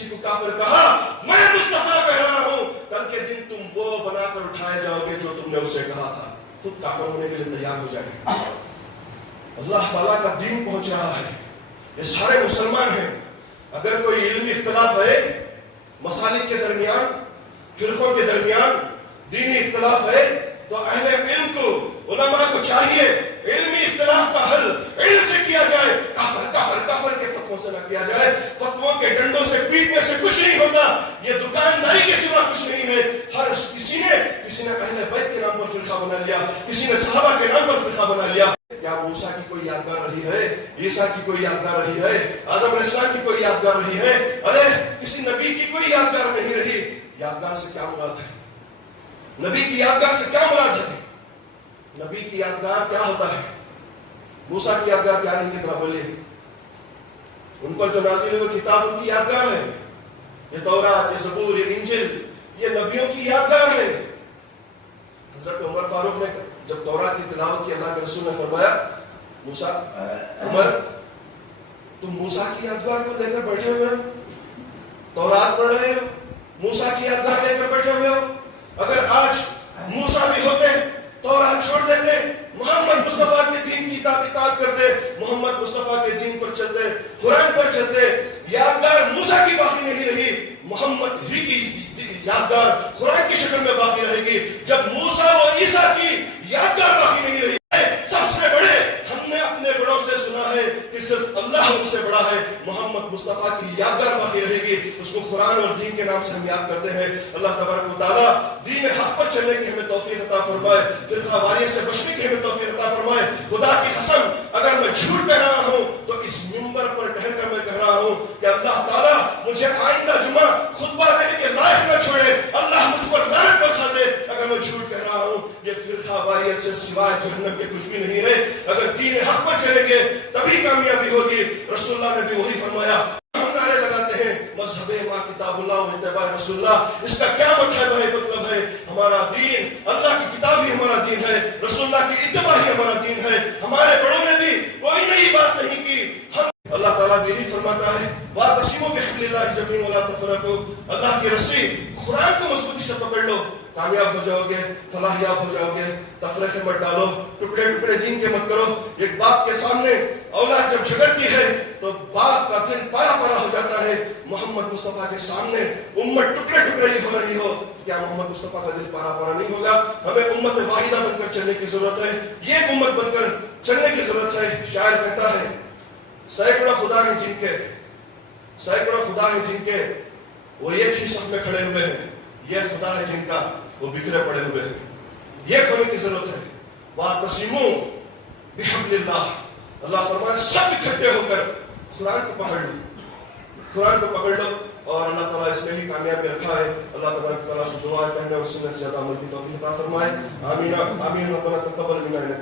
کسی کو کافر کہا، میں مصطفیٰ کہہ رہا ہوں کل کے دن تم وہ بنا کر اٹھائے جاؤ گے جو تم نے اسے کہا تھا. خود کافر ہونے کے لیے تیار ہو جائے. اللہ تعالیٰ کا دین پہنچ رہا ہے، یہ سارے مسلمان ہیں. اگر کوئی علمی اختلاف ہے مسالک کے درمیان، فرقوں کے درمیان دینی اختلاف ہے، تو اہل علم کو، علماء کو چاہیے علمی اختلاف کا حل علم سے کیا جائے. کافر کافر کافر کے فتووں سے نہ کیا جائے. فتووں کے ڈنڈوں سے پیٹنے سے کچھ نہیں ہوتا. یہ دکانداری کے سوا کچھ نہیں ہے. ہر کسی نے اہل بیت کے نام پر فرقہ بنا لیا، کسی نے صحابہ کے نام پر فرقہ بنا لیا. کیا موسیٰ کی کوئی یادگار رہی ہے؟ عیسیٰ کی کوئی یادگار رہی ہے؟ آدم علیہ السلام کی کوئی یادگار رہی ہے؟ ارے کسی نبی کی کوئی یادگار نہیں رہی. یادگار سے کیا مراد ہے؟ نبی کی یادگار سے کیا مراد ہے؟ نبی کی یادگار کیا ہوتا ہے؟ موسیٰ کی یادگار کیا رہی ہے؟ ذرا بولیے. ان پر جو نازل ہوئی کتاب ان کی یادگار ہے. یہ تورات، یہ زبور، یہ انجیل، یہ نبیوں کی یادگار ہے. حضرت عمر فاروق نے جب تورات کی تلاوت کی، اللہ کے رسول نے فرمایا موسیٰ، عمر تم موسیٰ کی یادگار کو لے کر بیٹھے ہوئے ہو، تورات پڑھ رہے ہو، موسیٰ کی یادگار لے کر بیٹھے ہوئے ہو. اگر آج موسیٰ بھی ہوتے تورات چھوڑ دیتے، محمد مصطفیٰ کے دین کی اطاعت کرتے، محمد مصطفیٰ کے دین پر چلتے، قرآن پر چلتے. یادگار موسیٰ کی باقی نہیں رہی، محمد ہی کی یادگار قرآن کی شکل میں باقی رہے گی. جب موسیٰ و عیسیٰ کی یادگار باقی نہیں رہی، سب سے بڑے ہم نے اپنے بڑوں سے سنا ہے کہ صرف اللہ ہم سے بڑا ہے، محمد مصطفیٰ کی یادگار باقی رہے گی. اس کو قرآن اور دین کے نام سے ہم یاد کرتے ہیں. اللہ تبارک و تعالیٰ دین حق پر چلنے کی ہمیں توفیق عطا فرمائے، فرقہ واریت سے بچنے کی ہمیں توفیق عطا فرمائے. خدا کی قسم اگر میں جھوٹ کہہ رہا ہوں تو اس منبر پر ٹہل کر میں کہہ رہا ہوں کہ اللہ تعالیٰ مجھے آئندہ جمعہ خطبہ دینے کے لائق نہ چھوڑے، اللہ مجھ پر لعنت برسا دے اگر میں جھوٹ کہہ رہا ہوں. یہ فرقہ واریت سے سوائے جہنم کے کچھ بھی نہیں ہے. اگر دین حق پر چلیں گے تبھی کامیابی ہوگی. رسول اللہ نے بھی وہی فرمایا. ہم نعرے لگاتے ہیں مذہب ما کتاب اللہ و اتباع رسول اللہ. اس کا کیا مطلب ہے؟ ہمارا دین اللہ کی کتاب ہی ہمارا دین ہے، رسول اللہ کی اتباع ہی ہمارا دین ہے. ہمارے بڑوں نے بھی کوئی نئی بات نہیں کی. اللہ تعالیٰ بھی یہی فرماتا ہے وَاعْتَصِمُوا بِحَبْلِ اللَّهِ جَمِيعًا وَلَا تَفَرَّقُوا. اللہ کی رسی قرآن کو مضبوطی سے پکڑ لو، کامیاب ہو جاؤ گے، فلاح یاب ہو جاؤ گے. تفریقے مت ڈالو، ٹکڑے ٹکڑے دین کے مت کرو. ایک باپ کے سامنے اولاد جب جھگڑتی ہے تو باپ کا دل پارا پارا ہو جاتا ہے. محمد مصطفیٰ کے سامنے امت ٹکڑے ٹکڑے ہی ہو رہی ہو، کیا محمد مصطفیٰ کا دل پارا پارا نہیں ہوگا؟ ہمیں امت واحدہ بن کر چلنے کی ضرورت ہے، یہ امت بن کر چلنے کی ضرورت ہے. شاعر کہتا ہے سینکڑوں خدا ہیں جن کے وہ ایک ہی صف میں کھڑے ہوئے ہیں، یہ خدا ہے جن کا وہ بکھرے پڑے ہوئے ہیں. یہ ہونے کی ضرورت ہے. وَاعْتَصِمُوا بِحَبْلِ اللَّهِ. اللہ فرمایا سب اکٹھے ہو کر قرآن کو پکڑ لو اور اللہ تعالیٰ اس میں ہی کامیابی رکھا ہے. اللہ تبارک تعالیٰ سے دعا ہے کہنے اور سنت سے زیادہ عمل کی توفیق عطا فرمائے. آمین آمین. ربنا تقبل منا انک